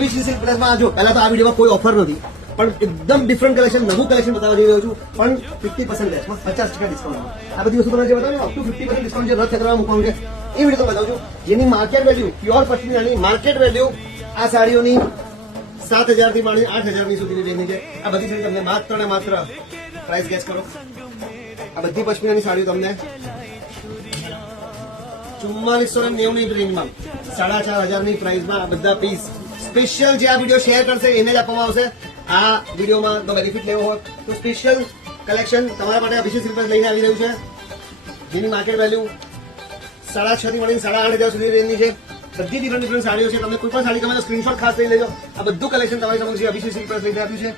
અભિષેક silk પેલેસમાં જો પહેલા તો આ વિડીયોમાં કોઈ ઓફર નથી, પણ એકદમ ડિફરન્ટ કલેક્શન, નવું કલેક્શન બતાવવા જઈ રહ્યો છું, પણ 50% લેસમાં 50% ડિસ્કાઉન્ટ. આ બધી વસ્તુ તમને જે બતાવ્યું અપ ટુ 50% ડિસ્કાઉન્ટ જે રથયાત્રામાં મૂકવાનું છે એ વિડીયો તમને બતાવું છું, જેની માર્કેટ વેલ્યુ પ્યોર પશ્મિનાની માર્કેટ વેલ્યુ આ સાડીઓની 7,000 થી માંડી 8,000 સુધીની રેન્જની છે. આ બધી સાડી તમને માત્ર ને માત્ર પ્રાઇસ ગેસ કરો. આ બધી પશ્મિનાની સાડીઓ તમને 4490 ની રેન્જમાં 4,500 ની પ્રાઇસમાં આ બધા પીસ સ્પેશિયલ જે આ વિડીયો શેર કરશે એને જ આપવામાં આવશે. આ વિડીયોમાં તો બેનિફિટ લેવો હોય તો સ્પેશિયલ કલેક્શન તમારા માટે અભિષેક સિલ્ક લઈને આવી રહ્યું છે, જેની માર્કેટ વેલ્યુ 6,500 થી માંડીને 8,500 સુધી રેન્જની છે. બધી ડિફરન્ટ સાડીઓ છે. તમને કોઈ પણ સાડી ગમે તો સ્ક્રીનશોટ ખાસ લઈ લેજો. આ બધું કલેક્શન તમારી સમક્ષ અભિષેક સિલ્ક લઈને આપ્યું છે.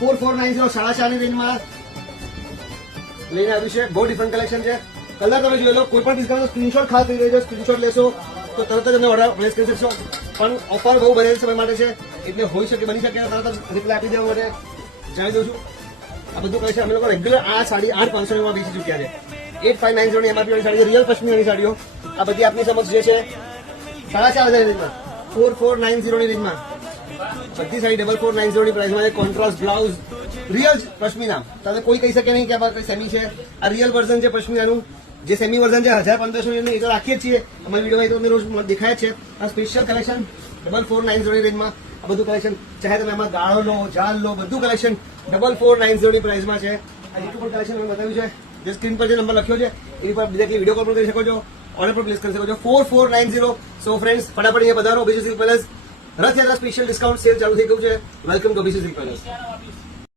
4490 4,500 ની રેન્જમાં લઈને આવ્યું છે. બહુ ડિફરન્ટ કલેક્શન છે. કલર તમે જોઈ લો. કોઈ પણ ડિસ્કાઉન્ટ સ્ક્રીનશોટ ખાસ લઈ લેજો. સ્ક્રીનશોટ લેશો તો તરત જ અમને ઓર્ડર પ્લેસ કરી શકશો. પણ ઓફર બહુ બનેલ સમય માટે છે, એટલે હોઈ શકે બની શકે તરત જ રિપ્લાય આપી દેવા માટે જણાવી દઉં છું. આ બધું કલેક્શન અમે લોકો રેગ્યુલર આ સાડી 8,500 માં વેચી ચૂક્યા છે. 8,590 ની એમઆરપી વાળી સાડીઓ, રિયલ પશ્મિનાની સાડીઓ આ બધી આપની સમક્ષ જે છે 4,500 ની રેન્જમાં, 4,490 ની રેન્જમાં બધી સાડી 4,490 ની પ્રાઇસમાં છે. Contrast blouse real pashmina. તમે કોઈ કહી શકે નહીં કે આ કઈ સેમી છે. આ રિયલ વર્ઝન છે પશ્મિનાનું. જે સેમી વર્ઝન છે 1,500 ની એ તો રાખીએ જ છીએ અમારી વિડીયોમાં, એ તો રોજ દેખાય જ છે. આ સ્પેશિયલ કલેક્શન 4,490 ની રેન્જમાં આ બધું કલેક્શન, ચાહે તમે એમાં ગાળો લો, જાલ લો, બધું કલેક્શન 4,490 ની પ્રાઇસમાં છે. આ જેટલું પણ કલેક્શન મેં બતાવ્યું છે, જે સ્ક્રીન પર જે નંબર લખ્યો છે એની પર ડિરેક્ટલી વિડીયો કોલ પણ કરી શકો છો, ઓર્ડર પર પ્લેસ કરી શકો છો. 4,490. સો ફ્રેન્ડ્સ ફટાફટ અહીંયા પધારો. Abhishek silk palace Rathyatra special discount sale ચાલુ થઈ ગયું છે. Welcome to Abhishek silk palace.